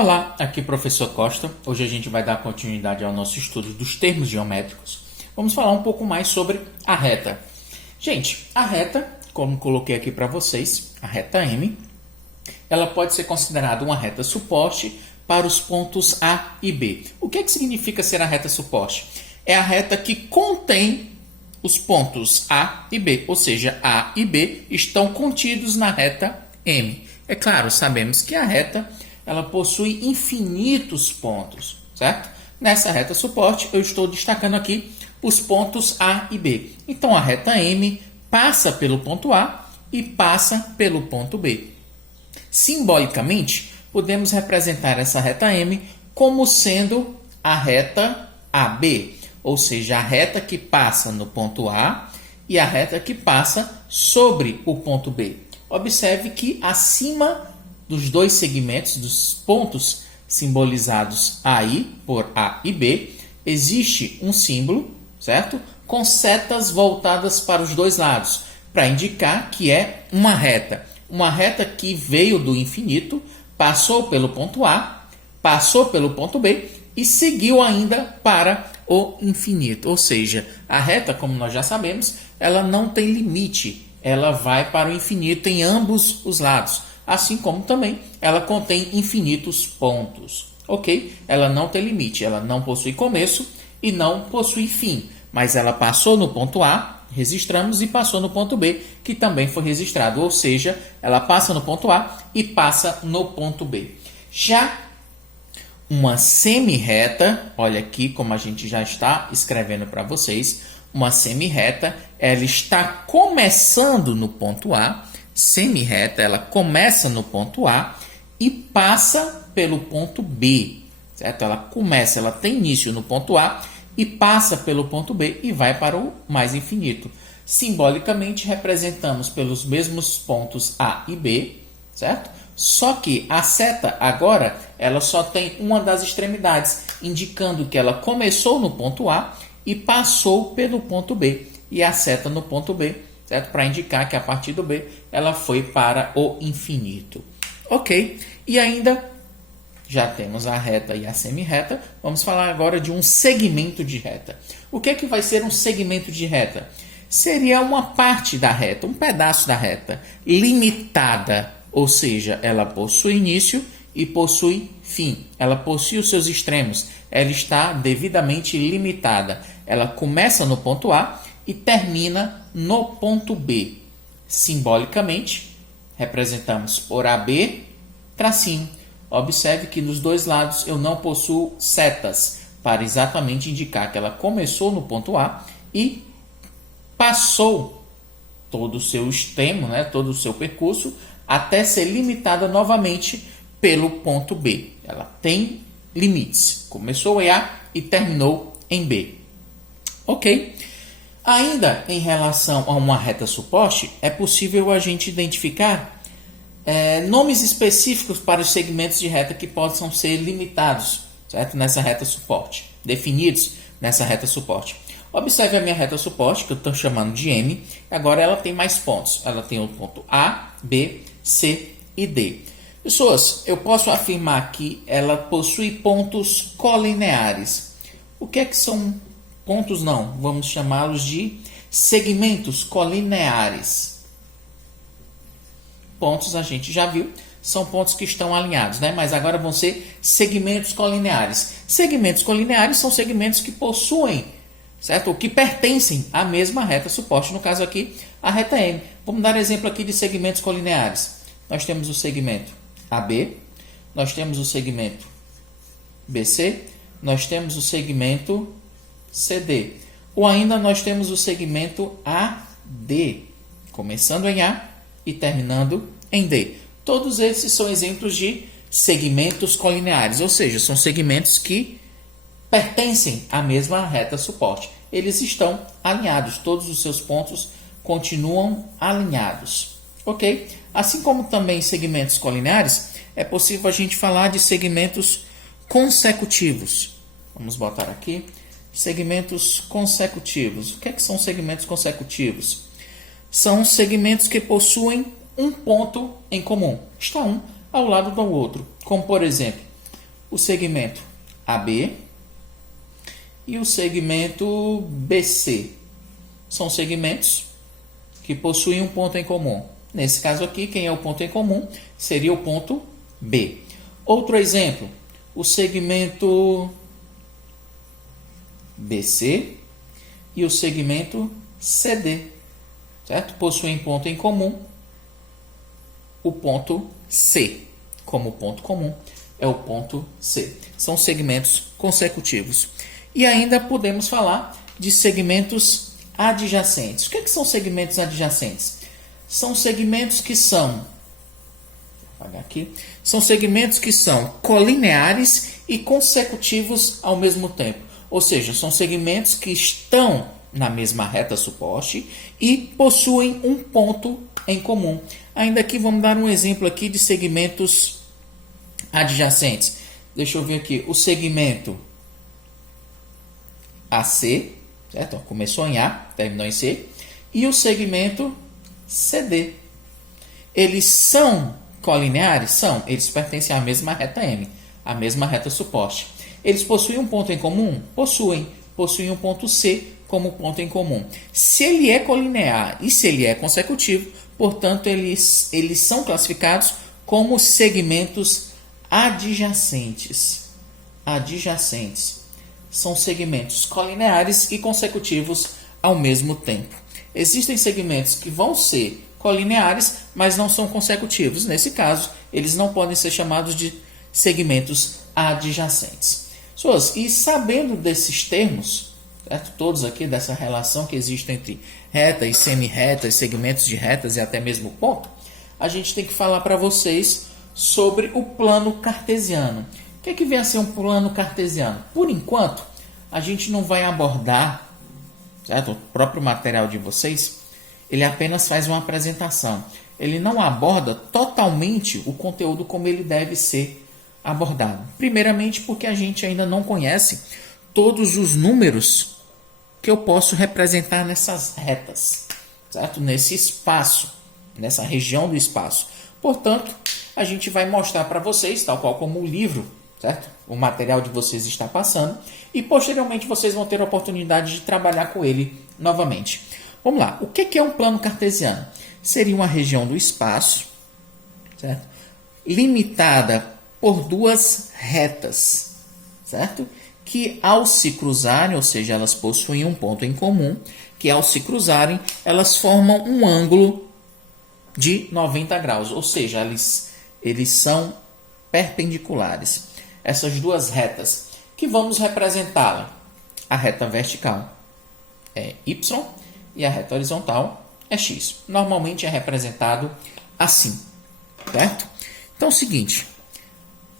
Olá, aqui é o professor Costa. Hoje a gente vai dar continuidade ao nosso estudo dos termos geométricos. Vamos falar um pouco mais sobre a reta. Gente, a reta, como coloquei aqui para vocês, a reta M, ela pode ser considerada uma reta suporte para os pontos A e B. O que significa ser a reta suporte? É a reta que contém os pontos A e B, ou seja, A e B estão contidos na reta M. É claro, sabemos que a reta ela possui infinitos pontos, certo? Nessa reta suporte, eu estou destacando aqui os pontos A e B. Então, a reta M passa pelo ponto A e passa pelo ponto B. Simbolicamente, podemos representar essa reta M como sendo a reta AB, ou seja, a reta que passa no ponto A e a reta que passa sobre o ponto B. Observe que acima dos dois segmentos, dos pontos simbolizados aí por A e B, existe um símbolo, certo? Com setas voltadas para os dois lados, para indicar que é uma reta. Uma reta que veio do infinito, passou pelo ponto A, passou pelo ponto B e seguiu ainda para o infinito. Ou seja, a reta, como nós já sabemos, ela não tem limite. Ela vai para o infinito em ambos os lados. Assim como também ela contém infinitos pontos, ok? Ela não tem limite, ela não possui começo e não possui fim, mas ela passou no ponto A, registramos, e passou no ponto B, que também foi registrado, ou seja, ela passa no ponto A e passa no ponto B. Já uma semi-reta, olha aqui como a gente já está escrevendo para vocês, uma semi-reta, ela está começando no ponto A, semi-reta, ela começa no ponto A e passa pelo ponto B, certo? Ela tem início no ponto A e passa pelo ponto B e vai para o mais infinito. Simbolicamente, representamos pelos mesmos pontos A e B, certo? Só que a seta agora, ela só tem uma das extremidades, indicando que ela começou no ponto A e passou pelo ponto B. E a seta no ponto B, certo? Para indicar que a partir do B ela foi para o infinito. Ok? E ainda já temos a reta e a semi-reta. Vamos falar agora de um segmento de reta. O que é que vai ser um segmento de reta? Seria uma parte da reta, um pedaço da reta, limitada. Ou seja, ela possui início e possui fim. Ela possui os seus extremos. Ela está devidamente limitada. Ela começa no ponto A e termina no ponto B. Simbolicamente, representamos por AB, tracinho. Observe que nos dois lados eu não possuo setas, para exatamente indicar que ela começou no ponto A e passou todo o seu extremo, todo o seu percurso, até ser limitada novamente pelo ponto B. Ela tem limites. Começou em A e terminou em B. Ok? Ainda em relação a uma reta suporte, é possível a gente identificar nomes específicos para os segmentos de reta que possam ser limitados, certo? Nessa reta suporte, definidos nessa reta suporte. Observe a minha reta suporte, que eu estou chamando de M. Agora ela tem mais pontos. Ela tem o ponto A, B, C e D. Pessoas, eu posso afirmar que ela possui pontos colineares. O que é que são pontos? Não, vamos chamá-los de segmentos colineares. Pontos a gente já viu, são pontos que estão alinhados, mas agora vão ser segmentos colineares. Segmentos colineares são segmentos que possuem, certo? Ou que pertencem à mesma reta suporte, no caso aqui, a reta M. Vamos dar exemplo aqui de segmentos colineares. Nós temos o segmento AB, nós temos o segmento BC, nós temos o segmento CD. Ou ainda nós temos o segmento AD, começando em A e terminando em D. Todos esses são exemplos de segmentos colineares, ou seja, são segmentos que pertencem à mesma reta suporte. Eles estão alinhados, todos os seus pontos continuam alinhados. Ok? Assim como também segmentos colineares, é possível a gente falar de segmentos consecutivos. Vamos botar aqui. Segmentos consecutivos. O que são segmentos consecutivos? São segmentos que possuem um ponto em comum. Está um ao lado do outro. Como, por exemplo, o segmento AB e o segmento BC. São segmentos que possuem um ponto em comum. Nesse caso aqui, quem é o ponto em comum seria o ponto B. Outro exemplo, o segmento BC e o segmento CD, certo? Possuem ponto em comum, o ponto C. Como ponto comum é o ponto C. São segmentos consecutivos. E ainda podemos falar de segmentos adjacentes. O que são segmentos adjacentes? São segmentos que são, vou apagar aqui, são segmentos que são colineares e consecutivos ao mesmo tempo. Ou seja, são segmentos que estão na mesma reta suposte e possuem um ponto em comum. Ainda aqui vamos dar um exemplo aqui de segmentos adjacentes. Deixa eu ver aqui, o segmento AC, certo? Começou em A, terminou em C, e o segmento CD. Eles são colineares? São. Eles pertencem à mesma reta M, à mesma reta suposte. Eles possuem um ponto em comum? Possuem. Possuem um ponto C como ponto em comum. Se ele é colinear e se ele é consecutivo, portanto, eles são classificados como segmentos adjacentes. Adjacentes. São segmentos colineares e consecutivos ao mesmo tempo. Existem segmentos que vão ser colineares, mas não são consecutivos. Nesse caso, eles não podem ser chamados de segmentos adjacentes. E sabendo desses termos, certo? Todos aqui, dessa relação que existe entre reta e semi-retas, segmentos de retas e até mesmo ponto, a gente tem que falar para vocês sobre o plano cartesiano. O que vem a ser um plano cartesiano? Por enquanto, a gente não vai abordar, certo? O próprio material de vocês, ele apenas faz uma apresentação. Ele não aborda totalmente o conteúdo como ele deve ser abordado. Primeiramente porque a gente ainda não conhece todos os números que eu posso representar nessas retas, certo? Nesse espaço, nessa região do espaço. Portanto, a gente vai mostrar para vocês, tal qual como o livro, certo? O material de vocês está passando e posteriormente vocês vão ter a oportunidade de trabalhar com ele novamente. Vamos lá. O que é um plano cartesiano? Seria uma região do espaço, certo? Limitada por duas retas, certo? Que ao se cruzarem, ou seja, elas possuem um ponto em comum, que ao se cruzarem, elas formam um ângulo de 90 graus, ou seja, eles são perpendiculares. Essas duas retas, que vamos representá-la. A reta vertical é Y e a reta horizontal é X. Normalmente é representado assim, certo? Então é o seguinte,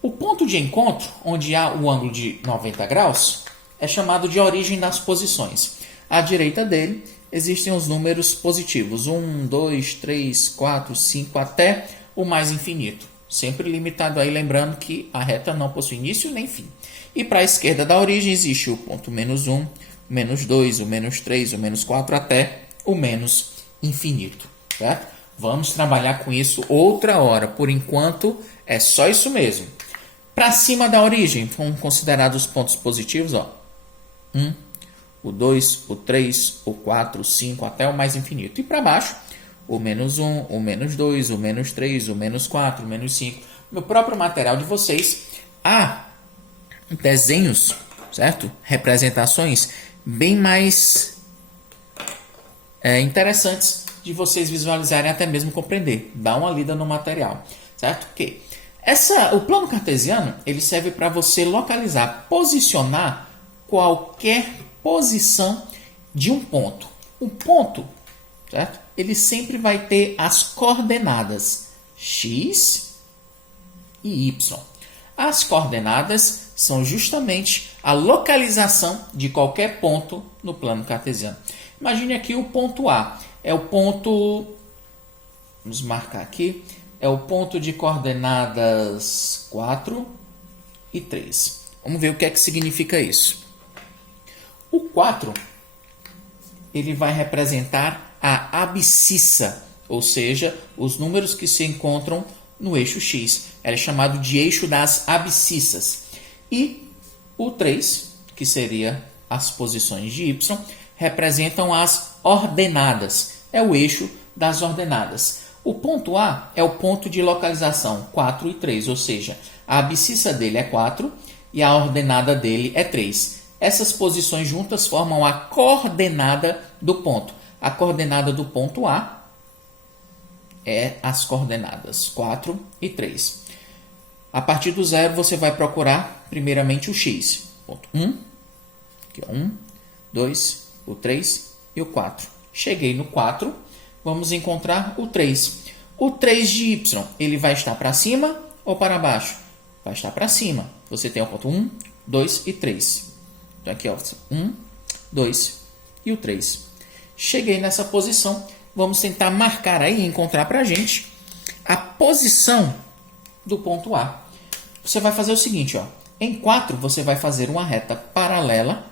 o ponto de encontro, onde há o ângulo de 90 graus, é chamado de origem das posições. À direita dele existem os números positivos, 1, 2, 3, 4, 5, até o mais infinito. Sempre limitado aí, lembrando que a reta não possui início nem fim. E para a esquerda da origem existe o ponto menos 1, menos 2, o menos 3, o menos 4, até o menos infinito. Certo? Vamos trabalhar com isso outra hora. Por enquanto, é só isso mesmo. Para cima da origem, vamos considerar os pontos positivos. 1, o 2, o 3, o 4, o 5, até o mais infinito. E para baixo, o menos 1, o menos 2, o menos 3, o menos 4, o menos 5. No próprio material de vocês, há desenhos, certo? Representações bem mais interessantes de vocês visualizarem, até mesmo compreender. Dá uma lida no material, certo? Ok. O plano cartesiano, ele serve para você localizar, posicionar qualquer posição de um ponto. Um ponto, certo? Ele sempre vai ter as coordenadas x e y. As coordenadas são justamente a localização de qualquer ponto no plano cartesiano. Imagine aqui o ponto A. É o ponto, vamos marcar aqui, é o ponto de coordenadas 4 e 3. Vamos ver o que é que significa isso. O 4, ele vai representar a abscissa, ou seja, os números que se encontram no eixo X. Ela é chamado de eixo das abscissas. E o 3, que seria as posições de y, representam as ordenadas. É o eixo das ordenadas. O ponto A é o ponto de localização 4 e 3, ou seja, a abscissa dele é 4 e a ordenada dele é 3. Essas posições juntas formam a coordenada do ponto. A coordenada do ponto A é as coordenadas 4 e 3. A partir do 0, você vai procurar primeiramente o x. Ponto 1, aqui, 1, 2, o 3 e o 4. Cheguei no 4, vamos encontrar o 3. O 3 de y, ele vai estar para cima ou para baixo? Vai estar para cima. Você tem o ponto 1, 2 e 3. Então, aqui, ó, 1, 2 e o 3. Cheguei nessa posição. Vamos tentar marcar aí e encontrar para a gente a posição do ponto A. Você vai fazer o seguinte, ó. Em 4, você vai fazer uma reta paralela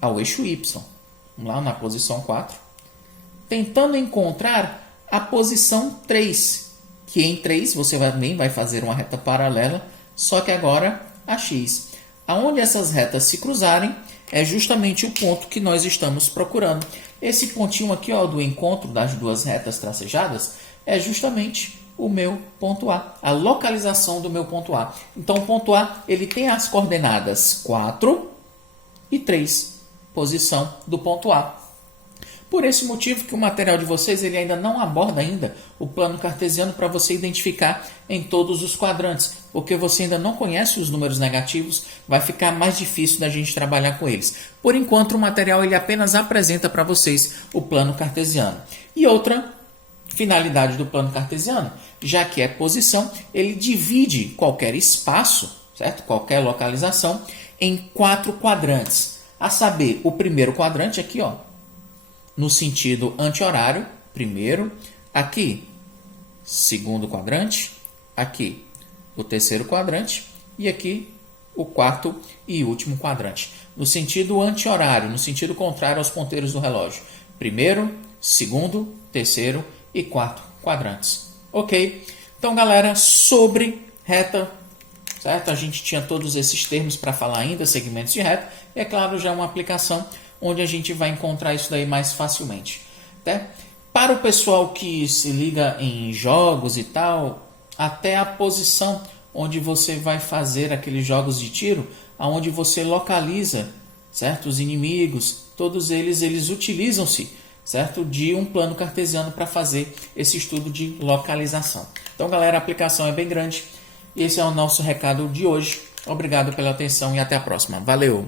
ao eixo y. Vamos lá na posição 4. Tentando encontrar a posição 3. Que em 3 você também vai fazer uma reta paralela, só que agora a x. Aonde essas retas se cruzarem, é justamente o ponto que nós estamos procurando. Esse pontinho aqui, ó, do encontro das duas retas tracejadas é justamente o meu ponto A, a localização do meu ponto A. Então, o ponto A ele tem as coordenadas 4 e 3, posição do ponto A. Por esse motivo que o material de vocês ele ainda não aborda ainda o plano cartesiano para você identificar em todos os quadrantes, porque você ainda não conhece os números negativos, vai ficar mais difícil da gente trabalhar com eles. Por enquanto, o material ele apenas apresenta para vocês o plano cartesiano. E outra finalidade do plano cartesiano, já que é posição, ele divide qualquer espaço, certo? Qualquer localização, em 4 quadrantes. A saber, o primeiro quadrante aqui, ó, no sentido anti-horário, primeiro, aqui, segundo quadrante, aqui, o terceiro quadrante, e aqui, o quarto e último quadrante. No sentido anti-horário, no sentido contrário aos ponteiros do relógio. Primeiro, segundo, terceiro e quarto quadrantes. Ok? Então, galera, sobre reta, certo? A gente tinha todos esses termos para falar ainda, segmentos de reta, e é claro, já é uma aplicação onde a gente vai encontrar isso daí mais facilmente. Tá? Para o pessoal que se liga em jogos e tal, até a posição onde você vai fazer aqueles jogos de tiro, onde você localiza, certo? Os inimigos, todos eles utilizam-se, certo? De um plano cartesiano para fazer esse estudo de localização. Então, galera, a aplicação é bem grande. Esse é o nosso recado de hoje. Obrigado pela atenção e até a próxima. Valeu!